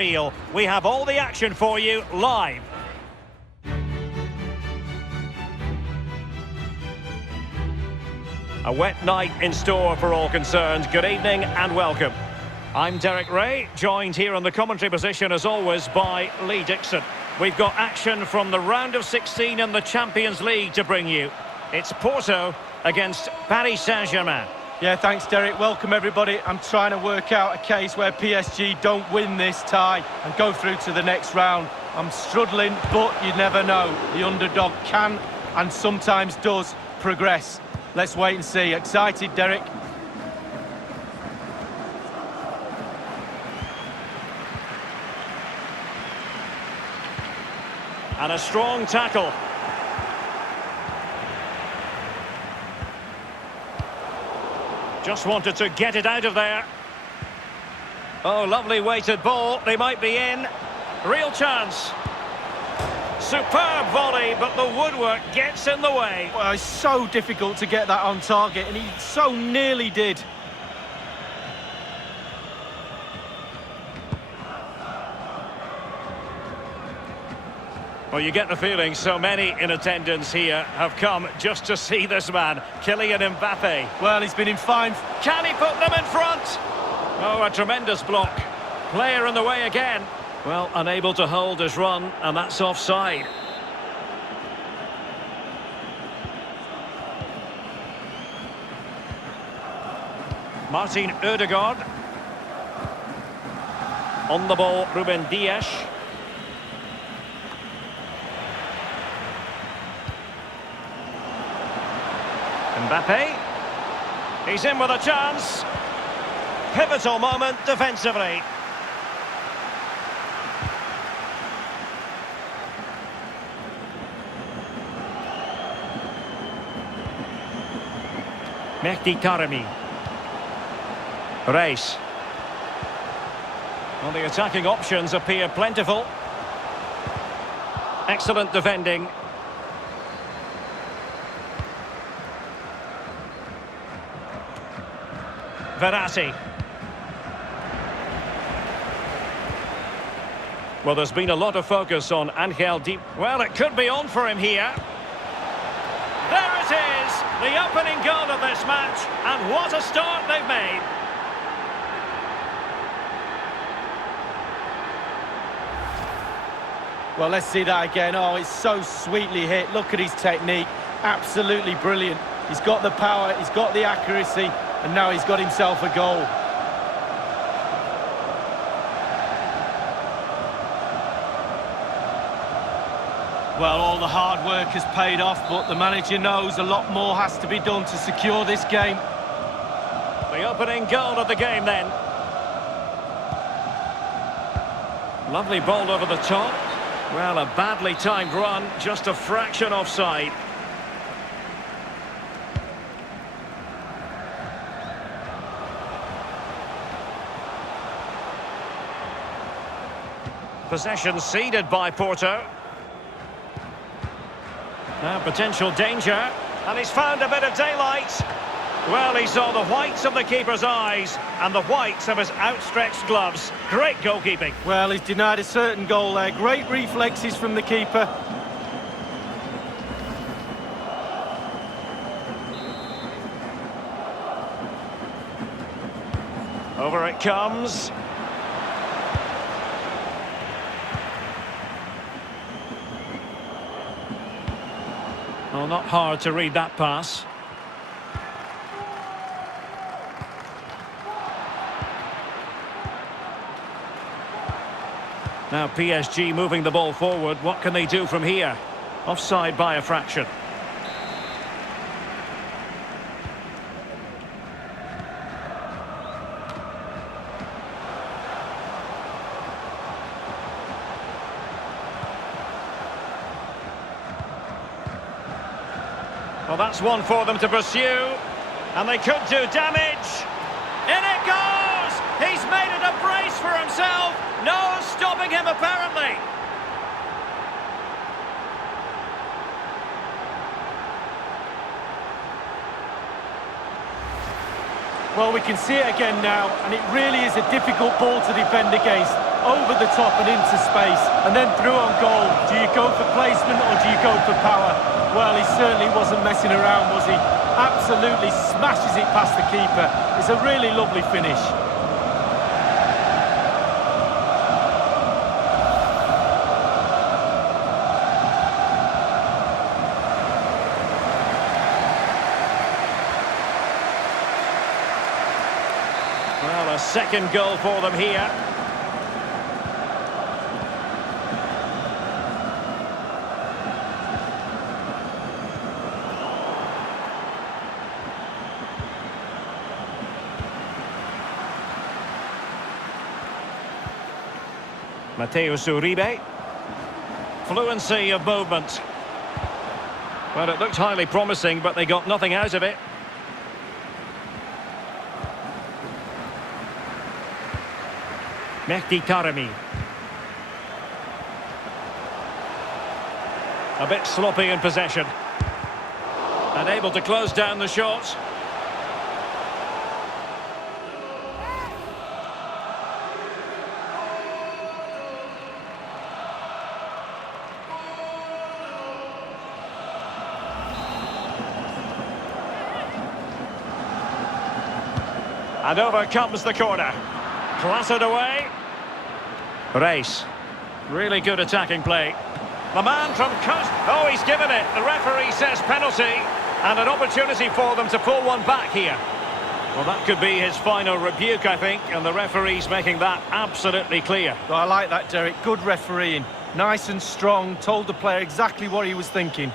We have all the action for you live. A wet night in store for all concerned. Good evening and welcome. I'm Derek Ray, joined here on the commentary position as always by Lee Dixon. We've got action from the round of 16 in the Champions League to bring you. It's Porto against Paris Saint-Germain. Yeah, thanks, Derek. Welcome, everybody. I'm trying to work out a case where PSG don't win this tie and go through to the next round. I'm struggling, but you never know. The underdog can and sometimes does progress. Let's wait and see. Excited, Derek? And a strong tackle. Just wanted to get it out of there. Oh, lovely weighted ball. They might be in. Real chance. Superb volley, but the woodwork gets in the way. Well, it's so difficult to get that on target, and he so nearly did. Well, you get the feeling so many in attendance here have come just to see this man, Kylian Mbappe. Well, he's been in fine. Can he put them in front? Oh, a tremendous block. Player in the way again. Well, unable to hold his run, and that's offside. Martin Ødegaard. On the ball, Ruben Dias. Mbappe. He's in with a chance. Pivotal moment defensively. Mehdi Taremi. Reis. Well, the attacking options appear plentiful. Excellent defending. Verratti. Well, there's been a lot of focus on Angel Di... Well, it could be on for him here. There it is, the opening goal of this match, and what a start they've made. Well, let's see that again. Oh, it's so sweetly hit. Look at his technique. Absolutely brilliant. He's got the power, he's got the accuracy, and now he's got himself a goal. Well, all the hard work has paid off, but the manager knows a lot more has to be done to secure this game. The opening goal of the game then. Lovely ball over the top. Well, a badly timed run, just a fraction offside. Possession ceded by Porto. Now potential danger, and he's found a bit of daylight. Well, he saw the whites of the keeper's eyes and the whites of his outstretched gloves. Great goalkeeping. Well, he's denied a certain goal there. Great reflexes from the keeper. Over it comes. Well, not hard to read that pass. Now PSG moving the ball forward. What can they do from here? Offside by a fraction. Well, that's one for them to pursue, and they could do damage. In it goes! He's made it a brace for himself. No stopping him, apparently. Well, we can see it again now, and it really is a difficult ball to defend against. over the top and into space, and then through on goal. Do you go for placement or do you go for power? Well, he certainly wasn't messing around, was he? Absolutely smashes it past the keeper. It's a really lovely finish. Well, a second goal for them here. Mateus Uribe. Fluency of movement. Well, it looked highly promising, but they got nothing out of it. Mehdi Taremi. A bit sloppy in possession. And able to close down the shots. And over comes the corner. Clattered away. Race. Really good attacking play. The man from Coast. Oh, he's given it. The referee says penalty. And an opportunity for them to pull one back here. Well, that could be his final rebuke, I think. And the referee's making that absolutely clear. Well, I like that, Derek. Good refereeing. Nice and strong. Told the player exactly what he was thinking.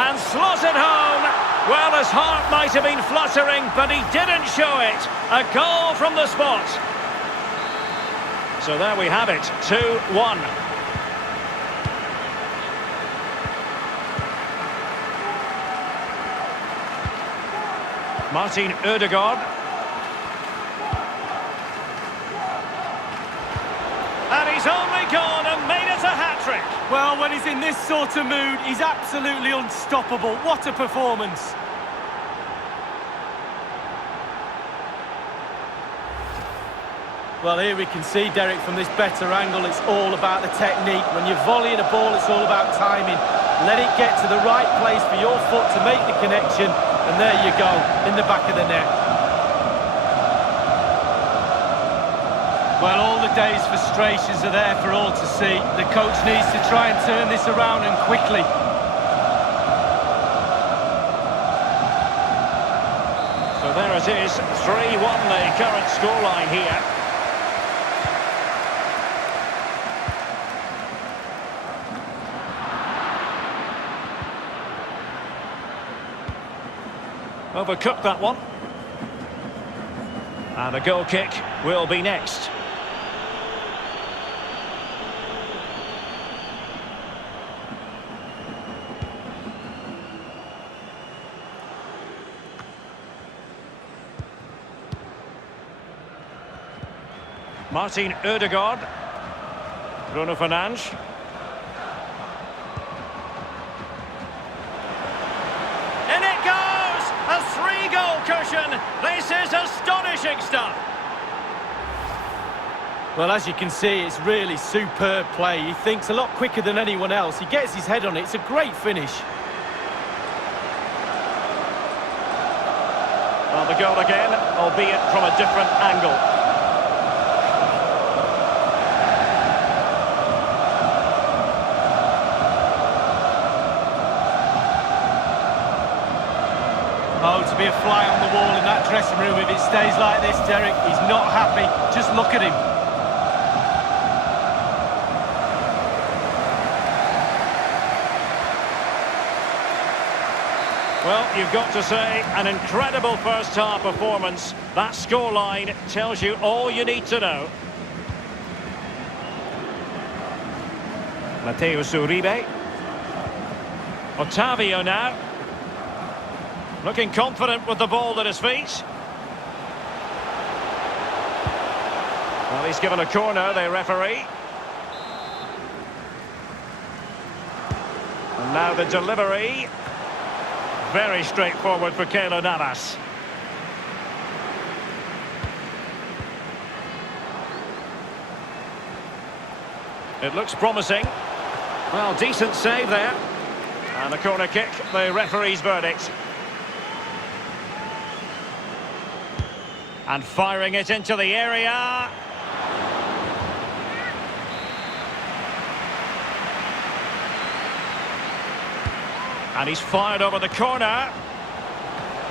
And slotted home. Well, his heart might have been fluttering, but he didn't show it. A goal from the spot. So there we have it, 2-1. Martin Ødegaard. And he's only gone and made it a hat-trick. Well, when he's in this sort of mood, he's absolutely unstoppable. What a performance. Well, here we can see, Derek, from this better angle, it's all about the technique. When you're volleying a ball, it's all about timing. Let it get to the right place for your foot to make the connection, and there you go, in the back of the net. Well, all the day's frustrations are there for all to see. The coach needs to try and turn this around, and quickly. So there it is, 3-1 the current scoreline here. Overcooked that one. And a goal kick will be next. Martin Ødegaard. Bruno Fernandes. In it goes! A three-goal cushion. This is astonishing stuff. Well, as you can see, it's really superb play. He thinks a lot quicker than anyone else. He gets his head on it. It's a great finish. Well, the goal again, albeit from a different angle. Oh, to be a fly on the wall in that dressing room if it stays like this, Derek. He's not happy. Just look at him. Well, you've got to say, an incredible first-half performance. That scoreline tells you all you need to know. Mateus Uribe. Otavio now. Looking confident with the ball at his feet. Well, he's given a corner, the referee. And Now the delivery. Very straightforward for Keylor Navas. It looks promising. Well, decent save there. And a corner kick, the referee's verdict. And firing it into the area. And he's fired over the corner.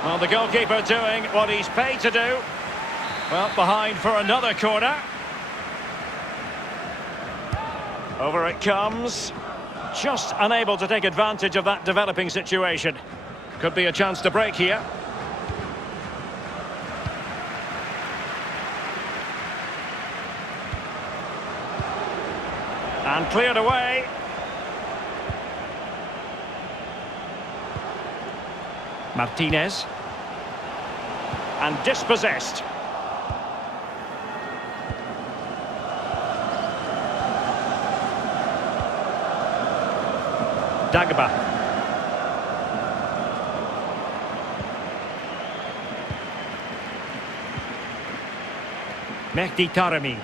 Well, the goalkeeper doing what he's paid to do. Well, behind for another corner. Over it comes. Just unable to take advantage of that developing situation. Could be a chance to break here. And cleared away. Martinez. And dispossessed. Dagba. Mehdi Taremi.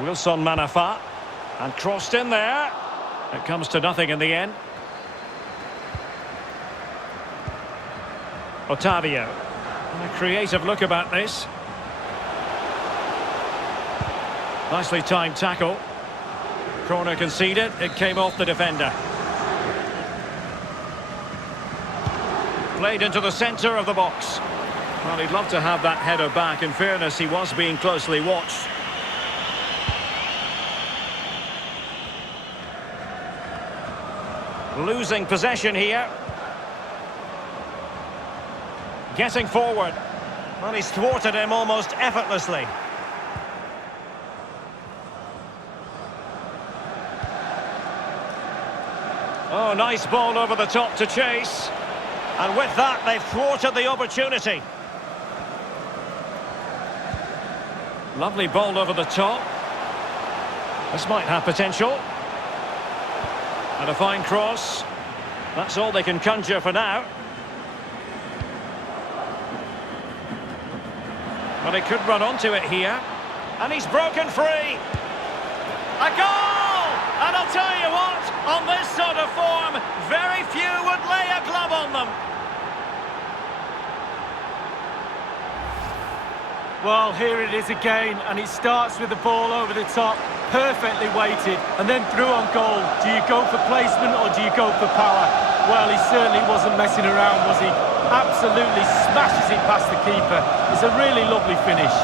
Wilson Manafa. And crossed in there. It comes to nothing in the end. Otavio. A creative look about this. Nicely timed tackle. Corner conceded. It came off the defender. Played into the centre of the box. Well, he'd love to have that header back. In fairness, he was being closely watched. Losing possession here. Getting forward. Well, he's thwarted him almost effortlessly. Oh, nice ball over the top to chase. And with that, they've thwarted the opportunity. Lovely ball over the top. This might have potential. And a fine cross. That's all they can conjure for now. But he could run onto it here. And he's broken free. A goal! And I'll tell you what, on this sort of form, very few would lay a glove on them. Well, here it is again, and it starts with the ball over the top, perfectly weighted, and then through on goal. Do you go for placement or do you go for power? Well, he certainly wasn't messing around, was he? Absolutely smashes it past the keeper. It's a really lovely finish.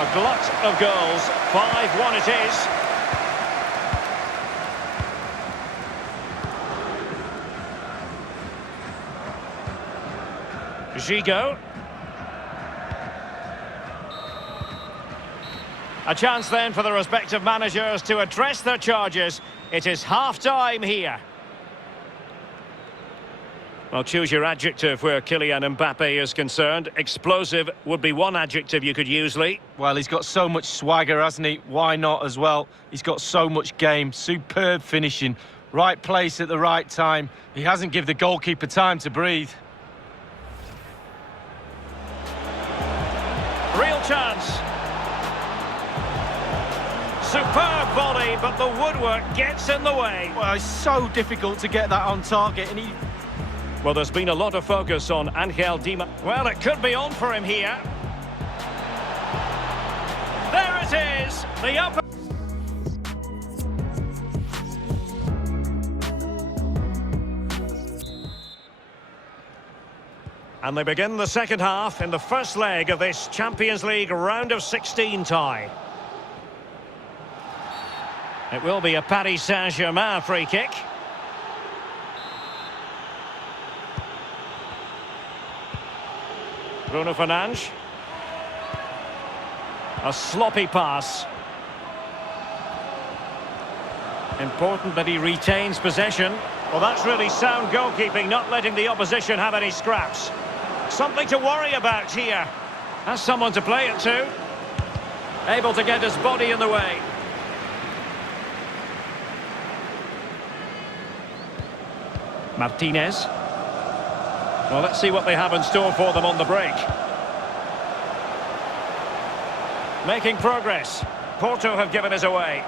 A glut of goals, 5-1 it is. Gigot. A chance then for the respective managers to address their charges. It is half-time here. Well, choose your adjective where Kylian Mbappe is concerned. Explosive would be one adjective you could use, Lee. Well, he's got so much swagger, hasn't he? Why not as well? He's got so much game, superb finishing, right place at the right time. He hasn't given the goalkeeper time to breathe. Real chance. Superb volley, but the woodwork gets in the way. Well, it's so difficult to get that on target, and he... Well, there's been a lot of focus on Angel Di Maria. Well, it could be on for him here. There it is, the upper... And they begin the second half in the first leg of this Champions League round of 16 tie. It will be a Paris Saint-Germain free kick. Bruno Fernandes. A sloppy pass. Important that he retains possession. Well, that's really sound goalkeeping, not letting the opposition have any scraps. Something to worry about here. Has someone to play it to. Able to get his body in the way. Martinez. Well, let's see what they have in store for them on the break. Making progress. Porto have given us away.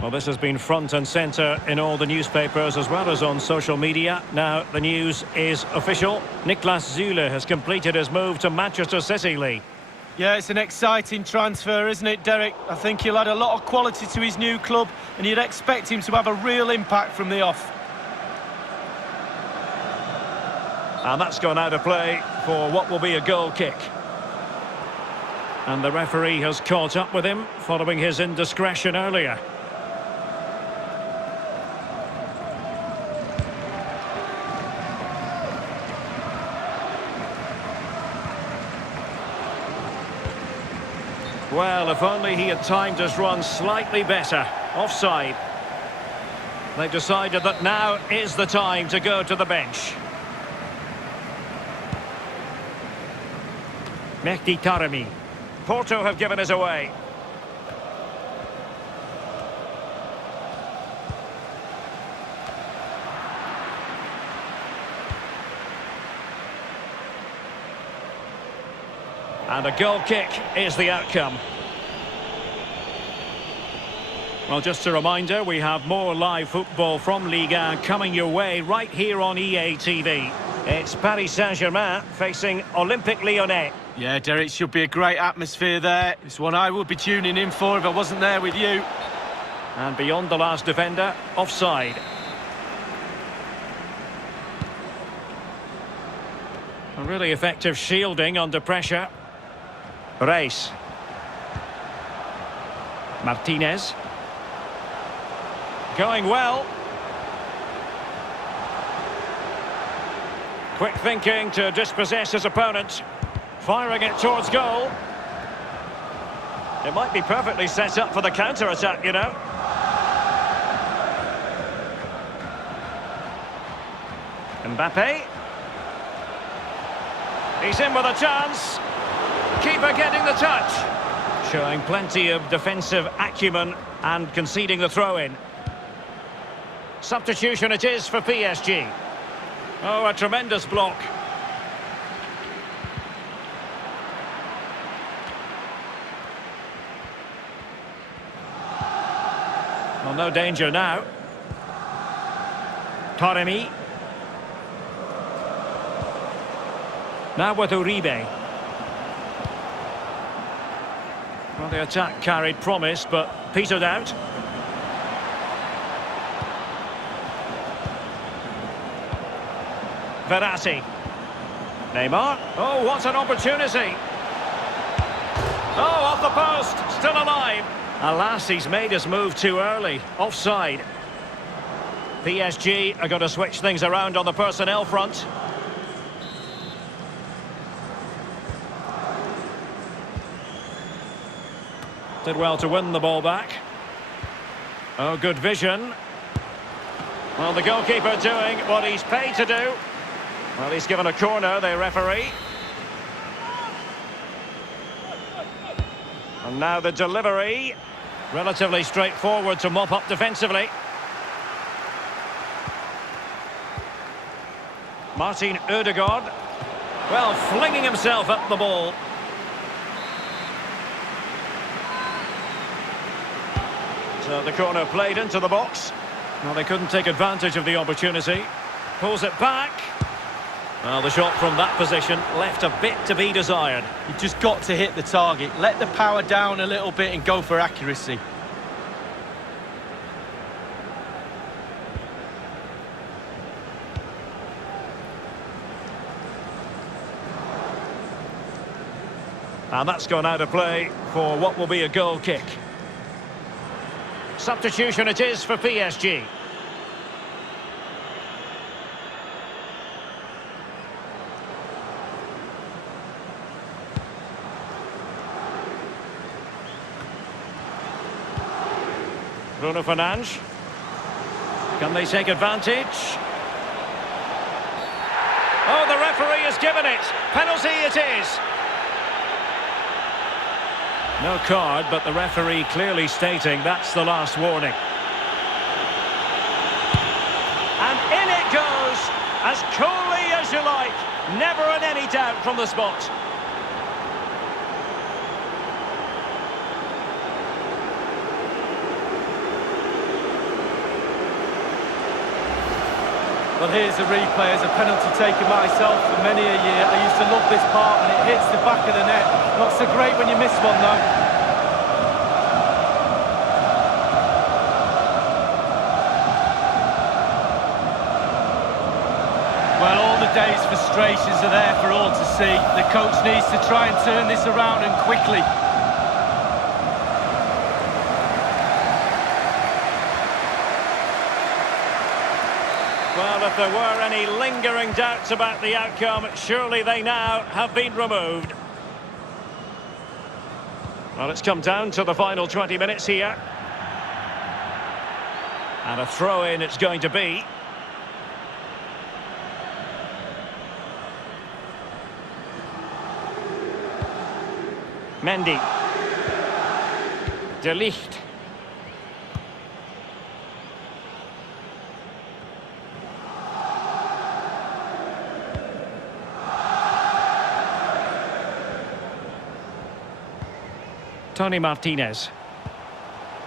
Well, this has been front and centre in all the newspapers as well as on social media. Now, the news is official. Niklas Süle has completed his move to Manchester City, Lee. Yeah, it's an exciting transfer, isn't it, Derek? I think he'll add a lot of quality to his new club, and you'd expect him to have a real impact from the off. And that's gone out of play for what will be a goal kick. And the referee has caught up with him following his indiscretion earlier. Well, if only he had timed his run slightly better. Offside. They've decided that now is the time to go to the bench. Mehdi Taremi. Porto have given us away. And a goal kick is the outcome. Well, just a reminder, we have more live football from Ligue 1 coming your way right here on EA TV. It's Paris Saint-Germain facing Olympique Lyonnais. Yeah, Derek, should be a great atmosphere there. It's one I would be tuning in for if I wasn't there with you. And beyond the last defender, offside. A really effective shielding under pressure. Reis. Martinez. Going well. Quick thinking to dispossess his opponent. Firing it towards goal. It might be perfectly set up for the counter-attack, you know. Mbappe. He's in with a chance. Keeper getting the touch. Showing plenty of defensive acumen and conceding the throw-in. Substitution it is for PSG. Oh, a tremendous block. Well, no danger now. Taremi. Now with Uribe. Well, the attack carried promise, but petered out. Verratti. Neymar. Oh, what an opportunity. Oh, off the post. Still alive. Alas, he's made his move too early. Offside. PSG are going to switch things around on the personnel front. Did well to win the ball back. Oh, good vision. Well, the goalkeeper doing what he's paid to do. Well, he's given a corner, the referee. And now the delivery. Relatively straightforward to mop up defensively. Martin Ødegaard. Well, flinging himself up the ball. So the corner played into the box. Well, they couldn't take advantage of the opportunity. Pulls it back. Well, the shot from that position left a bit to be desired. You've just got to hit the target. Let the power down a little bit and go for accuracy. And that's gone out of play for what will be a goal kick. Substitution it is for PSG. Bruno Fernandes. Can they take advantage? Oh, the referee has given it. Penalty it is. No card, but the referee clearly stating that's the last warning. And in it goes, as coolly as you like. Never in any doubt from the spot. Well, here's a replay as a penalty taker myself for many a year. I used to love this part when it hits the back of the net. Not so great when you miss one, though. Well, all the day's frustrations are there for all to see. The coach needs to try and turn this around and quickly. Well, if there were any lingering doubts about the outcome, surely they now have been removed. Well, it's come down to the final 20 minutes here. And a throw-in it's going to be. Mendy. De Ligt. Tony Martinez.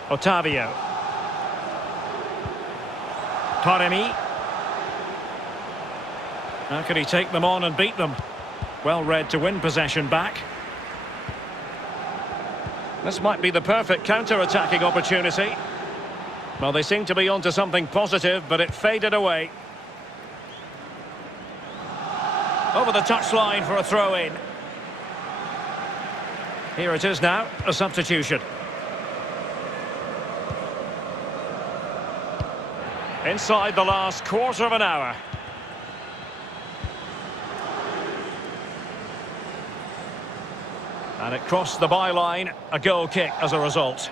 Otavio. Taremi. How can he take them on and beat them? Well read to win possession back. This might be the perfect counter-attacking opportunity. Well, they seem to be onto something positive, but it faded away. Over the touchline for a throw-in. Here it is now, a substitution. Inside the last quarter of an hour. And it crossed the byline, a goal kick as a result.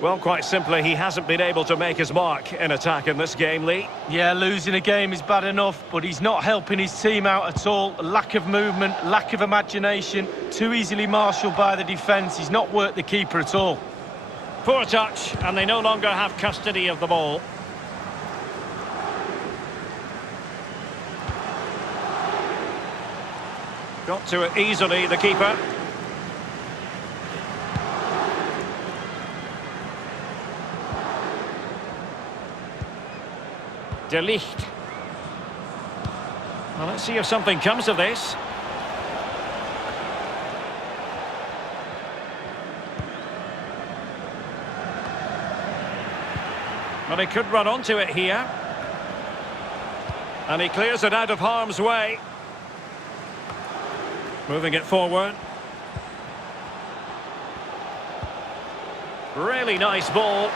Well, quite simply, he hasn't been able to make his mark in attack in this game, Lee. Yeah, losing a game is bad enough, but he's not helping his team out at all. Lack of movement, lack of imagination, too easily marshalled by the defence. He's not worked the keeper at all. Poor touch, and they no longer have custody of the ball. Got to it easily, the keeper. De Ligt. Well, let's see if something comes of this. Well, he could run onto it here. And he clears it out of harm's way. Moving it forward. Really nice ball.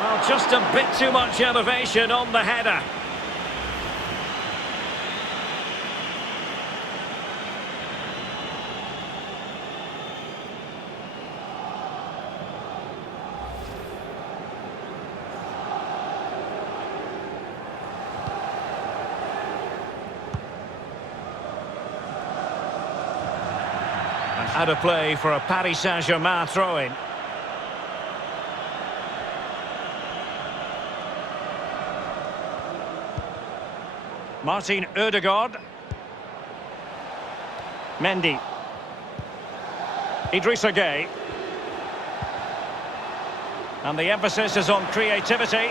Well, just a bit too much elevation on the header. And out of play for a Paris Saint-Germain throw-in. Martin Ødegaard. Mendy. Idrissa Gueye. And the emphasis is on creativity.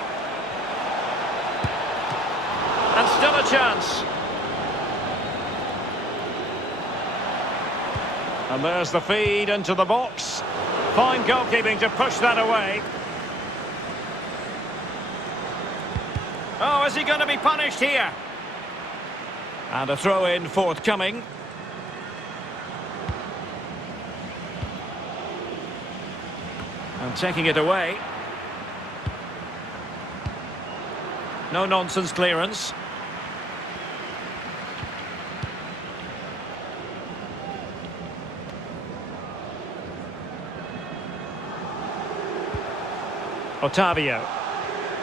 And still a chance. And there's the feed into the box. Fine goalkeeping to push that away. Oh, is he going to be punished here? And a throw-in forthcoming. And taking it away. No nonsense clearance. Otavio.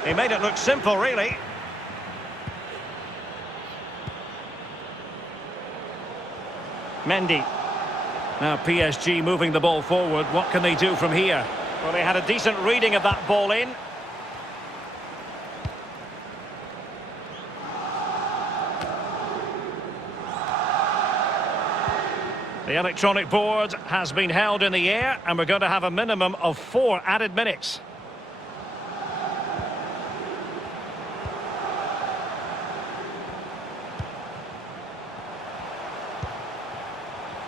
He made it look simple, really. Mendy. Now PSG moving the ball forward. What can they do from here? Well, they had a decent reading of that ball in. The electronic board has been held in the air, and we're going to have a minimum of 4 added minutes.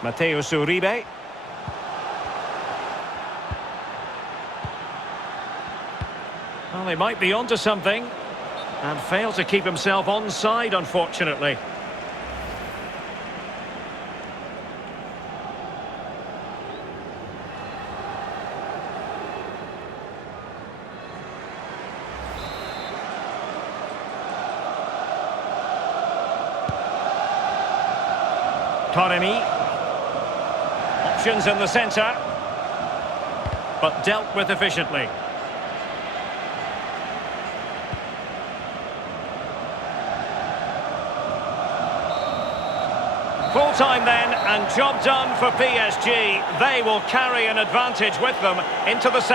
Mateus Uribe. Well, they might be onto something, and fail to keep himself onside, unfortunately. Taremi. Options in the centre, but dealt with efficiently. Full time then, and job done for PSG. They will carry an advantage with them into the second.